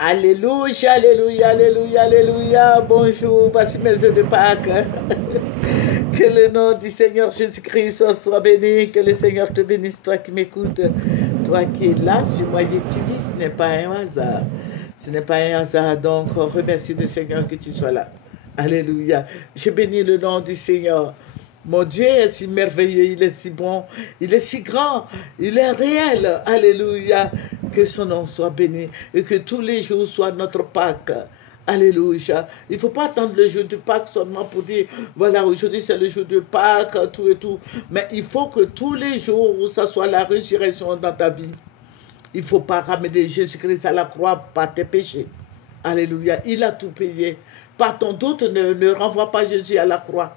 Alléluia, alléluia, alléluia, alléluia. Bonjour, voici mes œufs de Pâques. Que le nom du Seigneur Jésus-Christ soit béni. Que le Seigneur te bénisse, toi qui m'écoutes. Toi qui es là sur Moyen TV, ce n'est pas un hasard. Ce n'est pas un hasard. Donc, remercie le Seigneur que tu sois là. Alléluia. Je bénis le nom du Seigneur. Mon Dieu est si merveilleux, il est si bon, il est si grand, il est réel. Alléluia. Que son nom soit béni et que tous les jours soient notre Pâques. Alléluia. Il ne faut pas attendre le jour de Pâques seulement pour dire, voilà, aujourd'hui c'est le jour de Pâques, tout et tout. Mais il faut que tous les jours, ça soit la résurrection dans ta vie. Il ne faut pas ramener Jésus-Christ à la croix par tes péchés. Alléluia. Il a tout payé. Par ton doute, ne renvoie pas Jésus à la croix.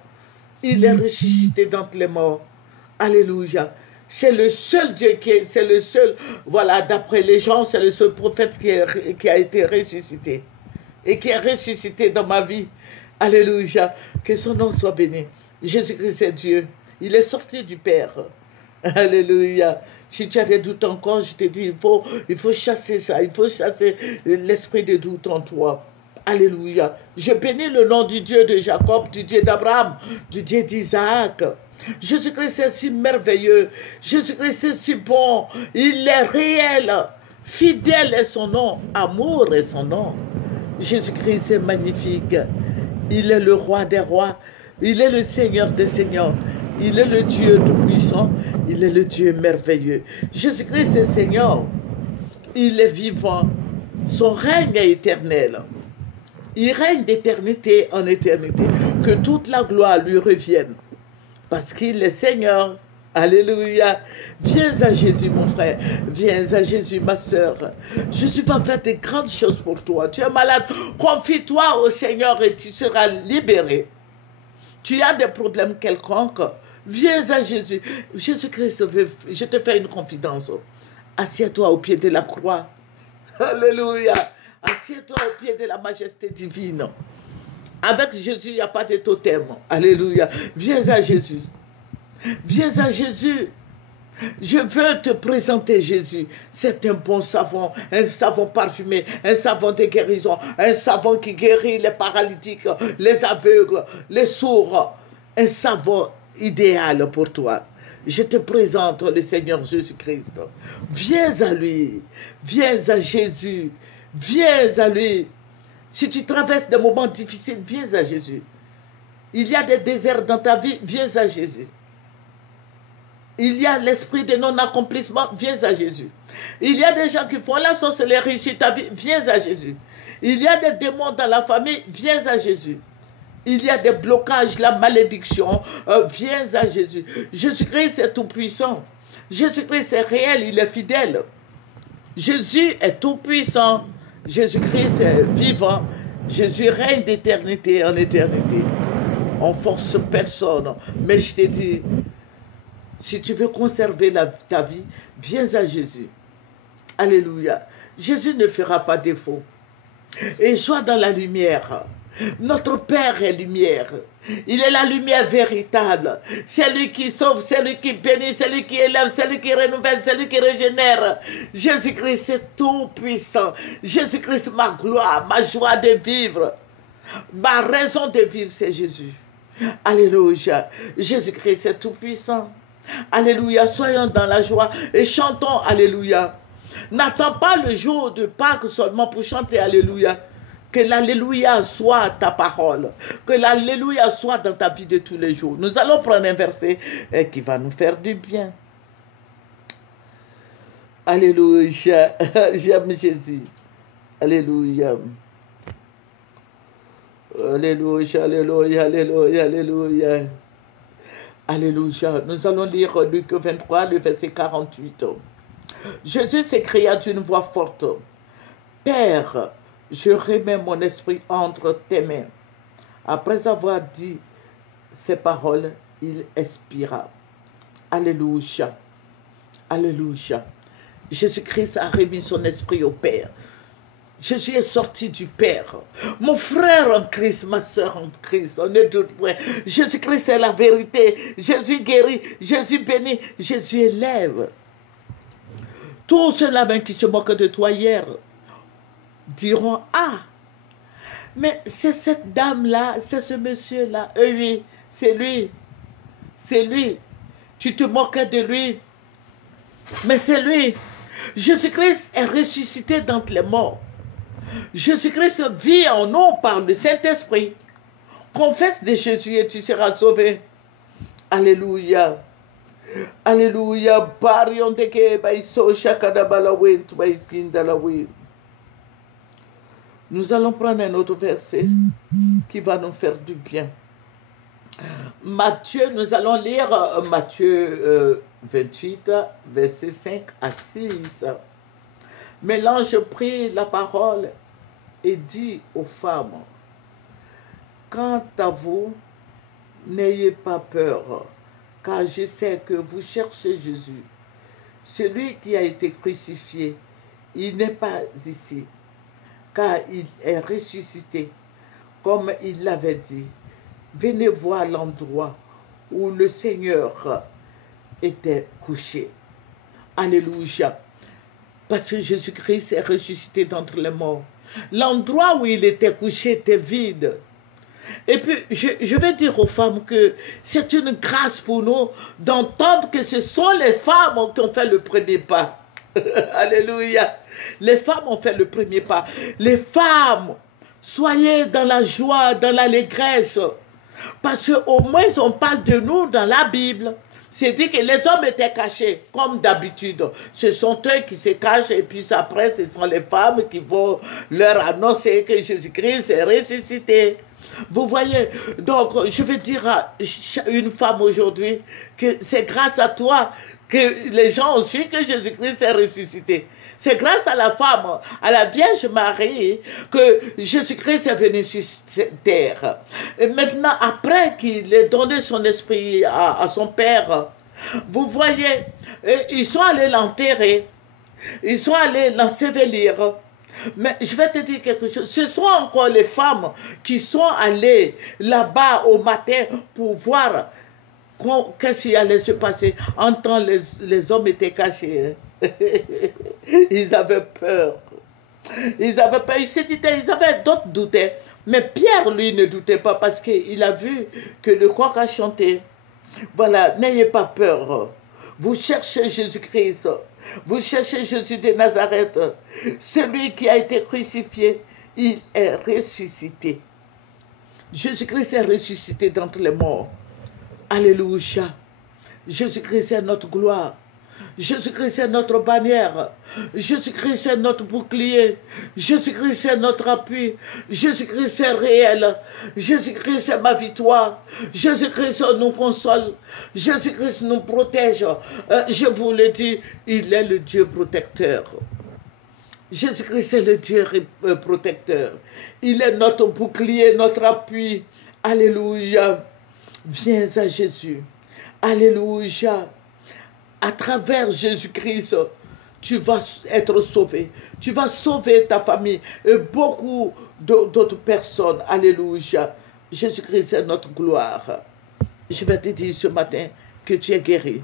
Il est ressuscité d'entre les morts. Alléluia. C'est le seul Dieu c'est le seul, voilà, d'après les gens, c'est le seul prophète qui a été ressuscité. Et qui est ressuscité dans ma vie. Alléluia. Que son nom soit béni. Jésus-Christ est Dieu. Il est sorti du Père. Alléluia. Si tu as des doutes encore, je te dis, il faut chasser ça. Il faut chasser l'esprit de doute en toi. Alléluia. Je bénis le nom du Dieu de Jacob, du Dieu d'Abraham, du Dieu d'Isaac. Jésus-Christ est si merveilleux. Jésus-Christ est si bon. Il est réel. Fidèle est son nom. Amour est son nom. Jésus-Christ est magnifique. Il est le roi des rois. Il est le Seigneur des seigneurs. Il est le Dieu tout-puissant. Il est le Dieu merveilleux. Jésus-Christ est Seigneur. Il est vivant. Son règne est éternel. Il règne d'éternité en éternité. Que toute la gloire lui revienne. Parce qu'il est Seigneur. Alléluia. Viens à Jésus, mon frère. Viens à Jésus, ma soeur. Jésus va faire des grandes choses pour toi. Tu es malade. Confie-toi au Seigneur et tu seras libéré. Tu as des problèmes quelconques. Viens à Jésus. Jésus-Christ, je te fais une confidence. Assieds-toi au pied de la croix. Alléluia. Assieds-toi au pied de la majesté divine. Avec Jésus, il n'y a pas de totem. Alléluia. Viens à Jésus. Viens à Jésus. Je veux te présenter Jésus. C'est un bon savon, un savon parfumé, un savon de guérison, un savon qui guérit les paralytiques, les aveugles, les sourds. Un savon idéal pour toi. Je te présente le Seigneur Jésus-Christ. Viens à lui. Viens à Jésus. Viens à lui. Si tu traverses des moments difficiles, viens à Jésus. Il y a des déserts dans ta vie, viens à Jésus. Il y a l'esprit de non-accomplissement, viens à Jésus. Il y a des gens qui font la sorcellerie sur ta vie, viens à Jésus. Il y a des démons dans la famille, viens à Jésus. Il y a des blocages, la malédiction, viens à Jésus. Jésus-Christ est tout-puissant. Jésus-Christ est réel, il est fidèle. Jésus est tout-puissant. Jésus-Christ est vivant. Jésus règne d'éternité en éternité. On force personne. Mais je te dis, si tu veux conserver ta vie, viens à Jésus. Alléluia. Jésus ne fera pas défaut. Et sois dans la lumière. Notre Père est lumière. Il est la lumière véritable. C'est lui qui sauve, c'est lui qui bénit, c'est lui qui élève, c'est lui qui renouvelle, c'est lui qui régénère. Jésus-Christ est tout puissant. Jésus-Christ, ma gloire, ma joie de vivre. Ma raison de vivre, c'est Jésus. Alléluia. Jésus-Christ est tout puissant. Alléluia. Soyons dans la joie et chantons Alléluia. N'attends pas le jour de Pâques seulement pour chanter Alléluia. Que l'Alléluia soit ta parole. Que l'Alléluia soit dans ta vie de tous les jours. Nous allons prendre un verset qui va nous faire du bien. Alléluia. J'aime Jésus. Alléluia. Alléluia, alléluia, alléluia, alléluia. Alléluia. Nous allons lire Luc 23, le verset 48. Jésus s'écria d'une voix forte. Père, je remets mon esprit entre tes mains. Après avoir dit ces paroles, il expira. Alléluia. Alléluia. Jésus-Christ a remis son esprit au Père. Jésus est sorti du Père. Mon frère en Christ, ma soeur en Christ, on ne doute point. Jésus-Christ est la vérité. Jésus guérit, Jésus bénit, Jésus élève. Tous ceux-là même qui se moquent de toi hier, diront, ah, mais c'est cette dame-là, c'est ce monsieur-là. Oui, c'est lui. C'est lui. Tu te moquais de lui. Mais c'est lui. Jésus-Christ est ressuscité d'entre les morts. Jésus-Christ vit en nous par le Saint-Esprit. Confesse de Jésus et tu seras sauvé. Alléluia. Alléluia. Nous allons prendre un autre verset qui va nous faire du bien. Matthieu, nous allons lire Matthieu 28, versets 5 à 6. Mais l'ange prit la parole et dit aux femmes, quant à vous, n'ayez pas peur, car je sais que vous cherchez Jésus, celui qui a été crucifié. Il n'est pas ici, car il est ressuscité, comme il l'avait dit. Venez voir l'endroit où le Seigneur était couché. Alléluia. Parce que Jésus-Christ est ressuscité d'entre les morts. L'endroit où il était couché était vide. Et puis, je vais dire aux femmes que c'est une grâce pour nous d'entendre que ce sont les femmes qui ont fait le premier pas. Alléluia. Les femmes ont fait le premier pas. Les femmes, soyez dans la joie, dans l'allégresse. Parce qu'au moins, on parle de nous dans la Bible. C'est dit que les hommes étaient cachés, comme d'habitude. Ce sont eux qui se cachent et puis après, ce sont les femmes qui vont leur annoncer que Jésus-Christ est ressuscité. Vous voyez, donc je vais dire à une femme aujourd'hui que c'est grâce à toi que les gens ont su que Jésus-Christ est ressuscité. C'est grâce à la femme, à la Vierge Marie, que Jésus-Christ est venu sur cette terre. Et maintenant, après qu'il ait donné son esprit à son Père, vous voyez, ils sont allés l'enterrer, ils sont allés l'ensevelir. Mais je vais te dire quelque chose, ce sont encore les femmes qui sont allées là-bas au matin pour voir qu'est-ce qui allait se passer. En temps, les hommes étaient cachés. Ils avaient peur. Ils avaient peur. Ils avaient d'autres doutaient. Mais Pierre, lui, ne doutait pas parce qu'il a vu que le coq a chanté. Voilà, n'ayez pas peur. Vous cherchez Jésus-Christ. Vous cherchez Jésus de Nazareth. Celui qui a été crucifié, il est ressuscité. Jésus-Christ est ressuscité d'entre les morts. Alléluia. Jésus-Christ est notre gloire. Jésus-Christ est notre bannière. Jésus-Christ est notre bouclier. Jésus-Christ est notre appui. Jésus-Christ est réel. Jésus-Christ est ma victoire. Jésus-Christ nous console. Jésus-Christ nous protège. Je vous le dis, il est le Dieu protecteur. Jésus-Christ est le Dieu protecteur. Il est notre bouclier, notre appui. Alléluia. Viens à Jésus. Alléluia. À travers Jésus-Christ, tu vas être sauvé. Tu vas sauver ta famille et beaucoup d'autres personnes. Alléluia. Jésus-Christ est notre gloire. Je vais te dire ce matin que tu es guéri.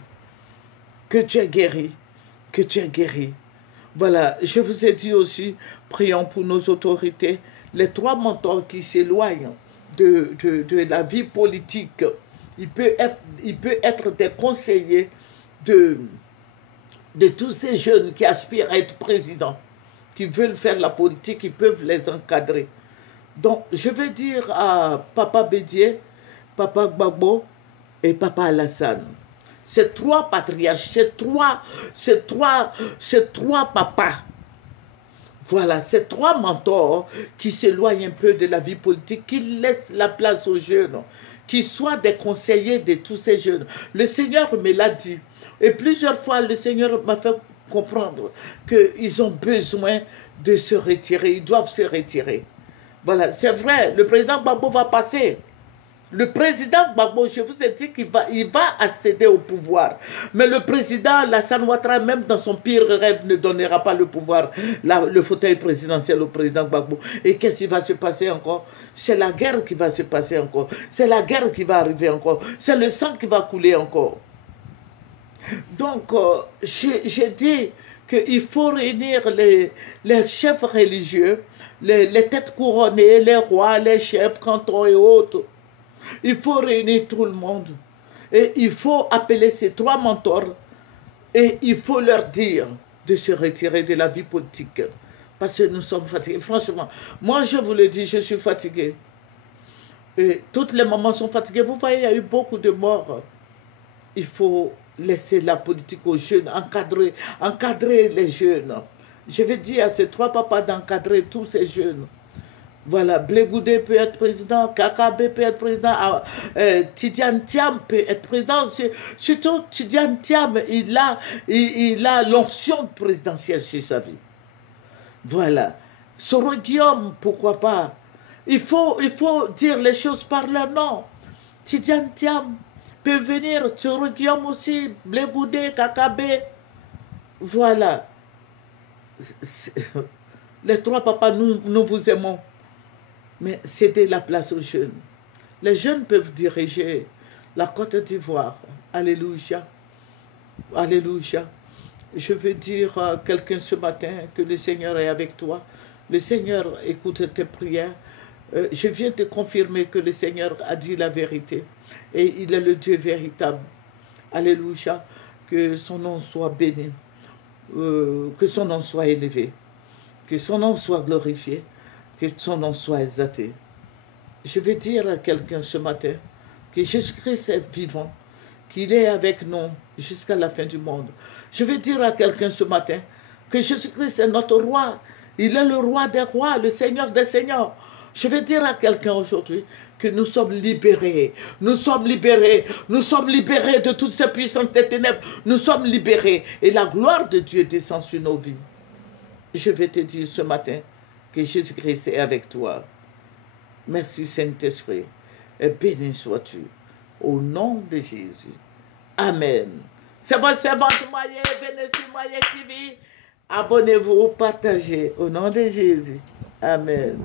Que tu es guéri. Que tu es guéri. Voilà, je vous ai dit aussi, prions pour nos autorités. Les trois mentors qui s'éloignent de la vie politique, il peut être des conseillers de tous ces jeunes qui aspirent à être présidents, qui veulent faire la politique, ils peuvent les encadrer. Donc, je vais dire à Papa Bédier, Papa Gbagbo et Papa Alassane, ces trois patriarches, ces trois papas, voilà, ces trois mentors qui s'éloignent un peu de la vie politique, qui laissent la place aux jeunes, qui soient des conseillers de tous ces jeunes. Le Seigneur me l'a dit. Et plusieurs fois, le Seigneur m'a fait comprendre qu'ils ont besoin de se retirer. Ils doivent se retirer. Voilà, c'est vrai, le président Gbagbo va passer. Le président Gbagbo, je vous ai dit qu'il va accéder au pouvoir. Mais le président Lassane Ouattara, même dans son pire rêve, ne donnera pas le pouvoir, le fauteuil présidentiel au président Gbagbo. Et qu'est-ce qui va se passer encore? C'est la guerre qui va se passer encore. C'est la guerre qui va arriver encore. C'est le sang qui va couler encore. Donc, j'ai dit qu'il faut réunir les chefs religieux, les têtes couronnées, les rois, les chefs, cantons et autres. Il faut réunir tout le monde. Et il faut appeler ces 3 mentors et il faut leur dire de se retirer de la vie politique. Parce que nous sommes fatigués. Franchement, moi je vous le dis, je suis fatigué. Et toutes les mamans sont fatiguées. Vous voyez, il y a eu beaucoup de morts. Il faut laisser la politique aux jeunes, encadrer les jeunes. Je vais dire à ces 3 papas d'encadrer tous ces jeunes. Voilà, Blé Goudé peut être président, Kakabe peut être président, Tidiane Thiam peut être président. Surtout, Tidiane Thiam, il a l'onction présidentielle sur sa vie. Voilà. Soro Guillaume, pourquoi pas. Il faut dire les choses par leur nom. Tidiane Thiam peut venir, Soro Guillaume aussi, Blé Goudé, Kakabe. Voilà. Les 3 papas, nous vous aimons. Mais cédez la place aux jeunes. Les jeunes peuvent diriger la Côte d'Ivoire. Alléluia. Alléluia. Je veux dire à quelqu'un ce matin que le Seigneur est avec toi. Le Seigneur écoute tes prières. Je viens te confirmer que le Seigneur a dit la vérité. Et il est le Dieu véritable. Alléluia. Que son nom soit béni. Que son nom soit élevé. Que son nom soit glorifié. Que son nom soit exalté. Je vais dire à quelqu'un ce matin que Jésus-Christ est vivant, qu'il est avec nous jusqu'à la fin du monde. Je vais dire à quelqu'un ce matin que Jésus-Christ est notre roi. Il est le roi des rois, le Seigneur des seigneurs. Je vais dire à quelqu'un aujourd'hui que nous sommes libérés. Nous sommes libérés. Nous sommes libérés de toutes ces puissances des ténèbres. Nous sommes libérés. Et la gloire de Dieu descend sur nos vies. Je vais te dire ce matin que Jésus-Christ est avec toi. Merci Saint-Esprit. Et béni sois-tu. Au nom de Jésus. Amen. C'est votre servante Moyen, venez sur Moyen TV. Abonnez-vous, partagez. Au nom de Jésus. Amen.